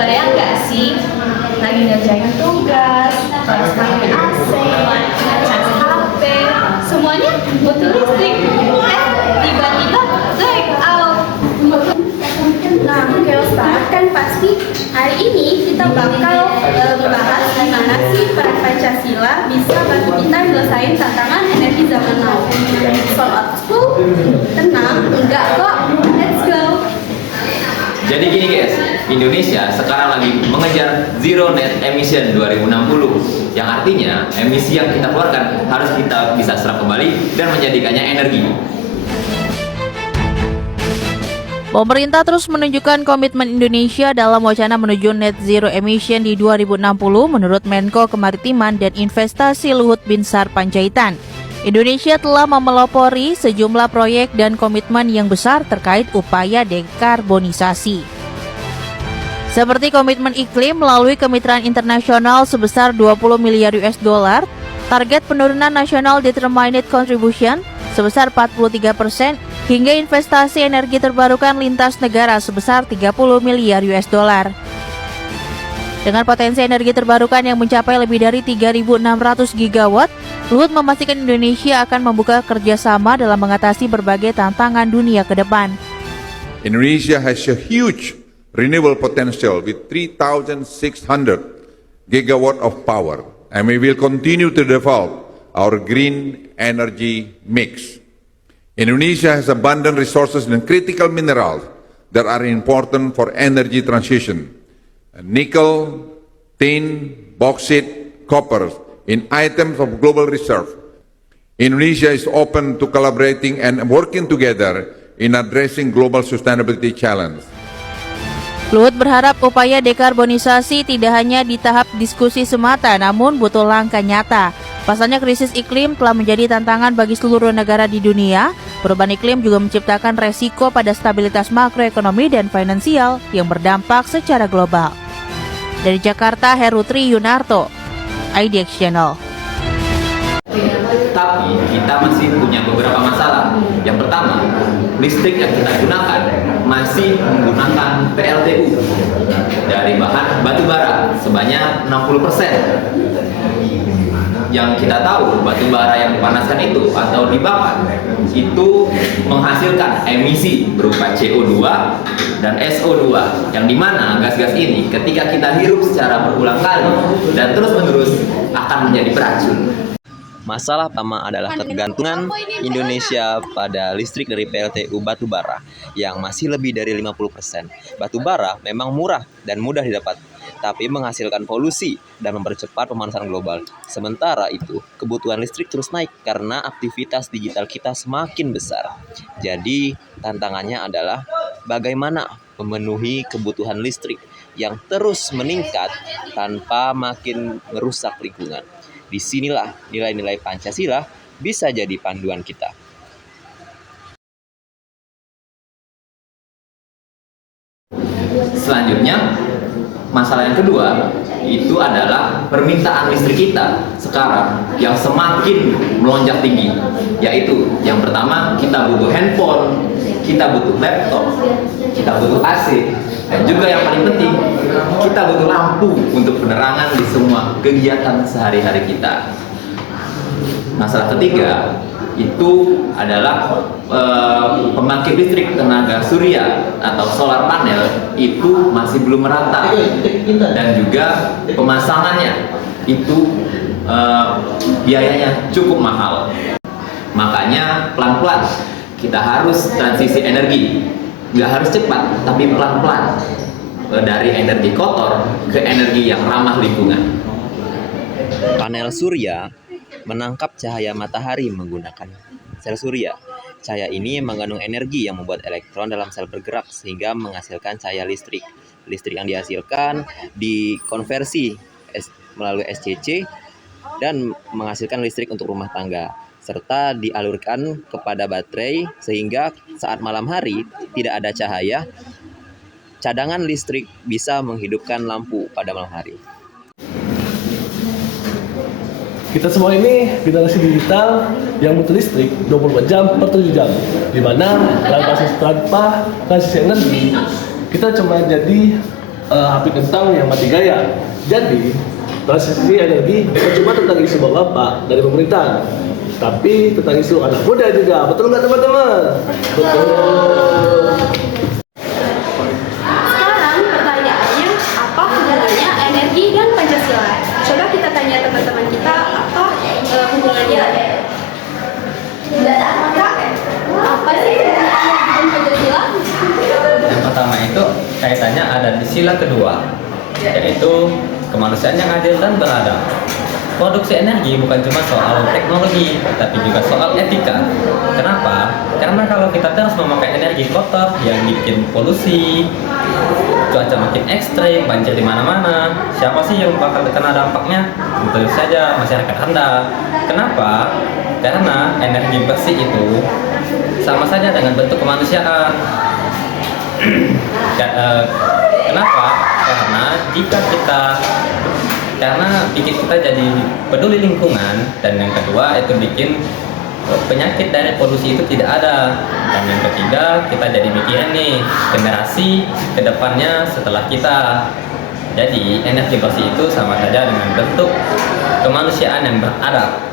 Kebayang nggak sih, lagi ngerjain tugas, terus pakai AC, ngecas HP, semuanya butuh listrik. Tiba-tiba black out. Nah, Ustaz, kan pasti hari ini kita bakal membahas gimana sih peran Pancasila bisa bantu kita nyelesain tantangan energi zaman now. So, tenang, enggak kok, let's go. Jadi gini guys, Indonesia sekarang lagi mengejar Zero Net Emission 2060, yang artinya emisi yang kita keluarkan harus kita bisa serap kembali dan menjadikannya energi. Pemerintah terus menunjukkan komitmen Indonesia dalam wacana menuju net zero emission di 2060 menurut Menko Kemaritiman dan Investasi Luhut Binsar Panjaitan. Indonesia telah memelopori sejumlah proyek dan komitmen yang besar terkait upaya dekarbonisasi. Seperti komitmen iklim melalui kemitraan internasional sebesar 20 miliar US dollar, target penurunan nasional determined contribution sebesar 43%, hingga investasi energi terbarukan lintas negara sebesar 30 miliar US dollar. Dengan potensi energi terbarukan yang mencapai lebih dari 3.600 gigawatt, Luhut memastikan Indonesia akan membuka kerjasama dalam mengatasi berbagai tantangan dunia ke depan. Indonesia has a huge renewable potential with 3,600 gigawatt of power, and we will continue to develop our green energy mix. Indonesia has abundant resources and critical minerals that are important for energy transition. Nickel, tin, bauxite, copper in items of global reserve. Indonesia is open to collaborating and working together in addressing global sustainability challenge. Luhut berharap upaya dekarbonisasi tidak hanya di tahap diskusi semata, namun butuh langkah nyata. Pasalnya krisis iklim telah menjadi tantangan bagi seluruh negara di dunia. Perubahan iklim juga menciptakan resiko pada stabilitas makroekonomi dan finansial yang berdampak secara global. Dari Jakarta, Herutri Yunarto, IDX Channel. Tapi kita masih punya beberapa masalah. Yang pertama, listrik yang kita gunakan masih menggunakan PLTU dari bahan batu bara sebanyak 60%. Yang kita tahu, batu bara yang dipanaskan itu atau dibakar itu menghasilkan emisi berupa CO2 dan SO2, yang dimana gas-gas ini ketika kita hirup secara berulang kali dan terus-menerus akan menjadi beracun. Masalah pertama adalah ketergantungan Indonesia pada listrik dari PLTU batubara yang masih lebih dari 50%. Batubara memang murah dan mudah didapat, tapi menghasilkan polusi dan mempercepat pemanasan global. Sementara itu, kebutuhan listrik terus naik karena aktivitas digital kita semakin besar. Jadi, tantangannya adalah bagaimana memenuhi kebutuhan listrik yang terus meningkat tanpa makin merusak lingkungan. Disinilah nilai-nilai Pancasila bisa jadi panduan kita. Selanjutnya, masalah yang kedua itu adalah permintaan listrik kita sekarang yang semakin melonjak tinggi. Yaitu yang pertama, kita butuh handphone, kita butuh laptop, kita butuh AC, dan juga yang paling penting, kita butuh lampu untuk penerangan di semua kegiatan sehari-hari kita. Masalah ketiga itu adalah pembangkit listrik tenaga surya atau solar panel itu masih belum merata, dan juga pemasangannya itu biayanya cukup mahal. Makanya pelan-pelan kita harus transisi energi, nggak harus cepat tapi pelan-pelan, dari energi kotor ke energi yang ramah lingkungan. Panel surya menangkap cahaya matahari menggunakan sel surya. Cahaya ini mengandung energi yang membuat elektron dalam sel bergerak sehingga menghasilkan cahaya listrik. Listrik yang dihasilkan dikonversi melalui SCC dan menghasilkan listrik untuk rumah tangga, serta dialurkan kepada baterai sehingga saat malam hari tidak ada cahaya, cadangan listrik bisa menghidupkan lampu pada malam hari. Kita semua ini generasi digital yang butuh listrik 24 jam per 7 jam, di mana tanpa transisi energi kita cuma jadi HP kentang yang mati gaya. Jadi transisi energi bukan cuma tentang isu bapak dari pemerintah, tapi tentang isu anak muda juga. Betul nggak teman-teman? Betul. Sekarang pertanyaannya, apa hubungannya energi dan Pancasila? Coba kita tanya teman-teman kita, apa hubungannya? Apa sih hubungannya dengan Pancasila? Yang pertama itu kaitannya ada di sila kedua, yaitu kemanusiaan yang adil dan beradab. Produksi energi bukan cuma soal teknologi, tapi juga soal etika. Kenapa? Karena kalau kita terus memakai energi kotor yang bikin polusi, cuaca makin ekstrim, banjir di mana-mana, siapa sih yang bakal terkena dampaknya? Tentu saja masyarakat Anda. Kenapa? Karena energi bersih itu sama saja dengan bentuk kemanusiaan. Kenapa? Karena bikin kita jadi peduli lingkungan, dan yang kedua itu bikin penyakit dari polusi itu tidak ada, dan yang ketiga kita jadi mikirin nih generasi kedepannya setelah kita. Jadi energi bersih itu sama saja dengan bentuk kemanusiaan yang beradab.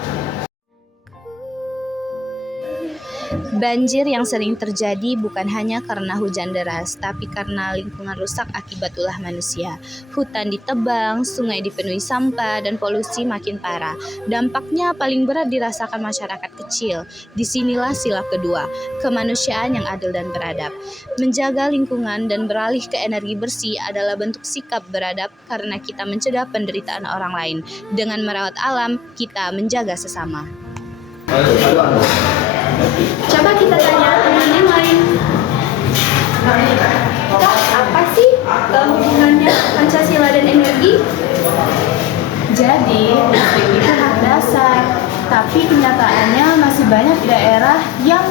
Banjir yang sering terjadi bukan hanya karena hujan deras, tapi karena lingkungan rusak akibat ulah manusia. Hutan ditebang, sungai dipenuhi sampah, dan polusi makin parah. Dampaknya paling berat dirasakan masyarakat kecil. Disinilah sila kedua, kemanusiaan yang adil dan beradab. Menjaga lingkungan dan beralih ke energi bersih adalah bentuk sikap beradab karena kita mencegah penderitaan orang lain. Dengan merawat alam, kita menjaga sesama. Coba kita tanya teman yang lain. Kak, apa sih hubungannya Pancasila dan energi? Jadi, listrik itu hak dasar, tapi kenyataannya masih banyak daerah yang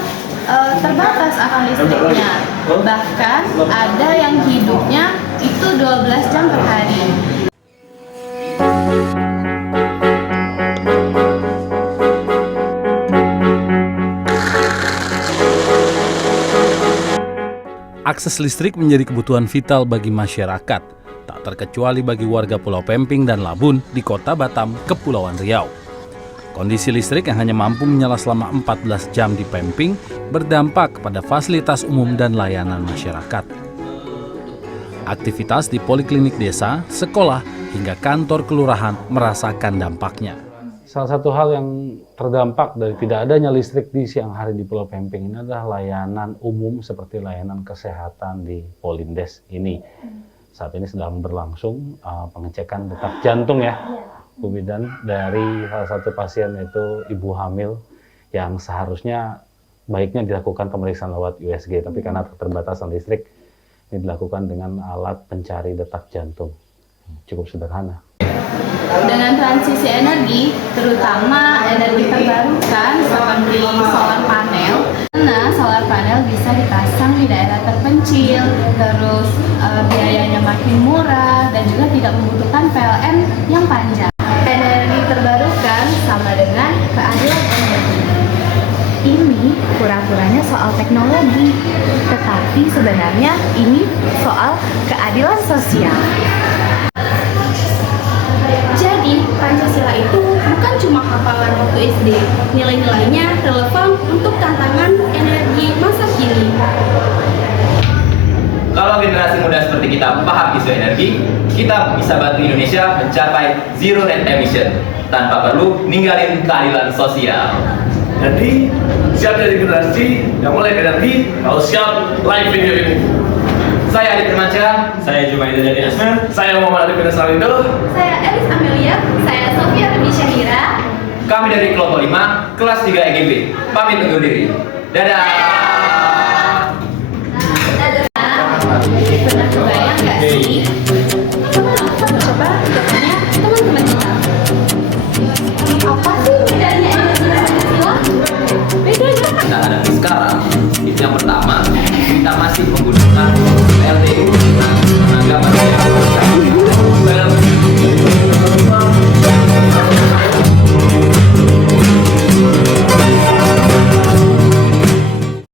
terbatas akan listriknya. Bahkan ada yang hidupnya itu 12 jam per hari. Akses listrik menjadi kebutuhan vital bagi masyarakat, tak terkecuali bagi warga Pulau Pemping dan Labun di Kota Batam, Kepulauan Riau. Kondisi listrik yang hanya mampu menyala selama 14 jam di Pemping berdampak pada fasilitas umum dan layanan masyarakat. Aktivitas di poliklinik desa, sekolah, hingga kantor kelurahan merasakan dampaknya. Salah satu hal yang terdampak dari tidak adanya listrik di siang hari di Pulau Pemping ini adalah layanan umum seperti layanan kesehatan di Polindes ini. Saat ini sedang berlangsung pengecekan detak jantung ya, Bu Bidan, dari salah satu pasien itu ibu hamil yang seharusnya baiknya dilakukan pemeriksaan lewat USG, tapi karena keterbatasan listrik ini dilakukan dengan alat pencari detak jantung. Cukup sederhana. Dengan transisi energi, terutama energi terbarukan seperti solar panel, karena solar panel bisa dipasang di daerah terpencil, terus biayanya makin murah dan juga tidak membutuhkan PLN yang panjang. Energi terbarukan sama dengan keadilan energi. Ini pura-puranya soal teknologi, tetapi sebenarnya ini soal keadilan sosial. Jadi, Pancasila itu bukan cuma hafalan waktu SD. Nilai-nilainya relevan untuk tantangan energi masa kini. Kalau generasi muda seperti kita paham isu energi, kita bisa bantu Indonesia mencapai zero net emission tanpa perlu ninggalin keadilan sosial. Jadi siap dari generasi yang mulai energi, kalau siap like video ini. Saya Adit Firmansyah, saya Jumaida dari Asman, Saya Muhammad Arif Salindo. Saya Elis Amelia, saya Sofia Rubi Syahira. kami dari kelompok 5, kelas 3 EGB, pamit undur diri. Dadah! Pernah kebayang nggak sih? Coba tanya teman-teman kita. Apa sih bedanya energi dan Pancasila? Bedanya Kita hadapi sekarang, yang pertama, kita masih menggunakan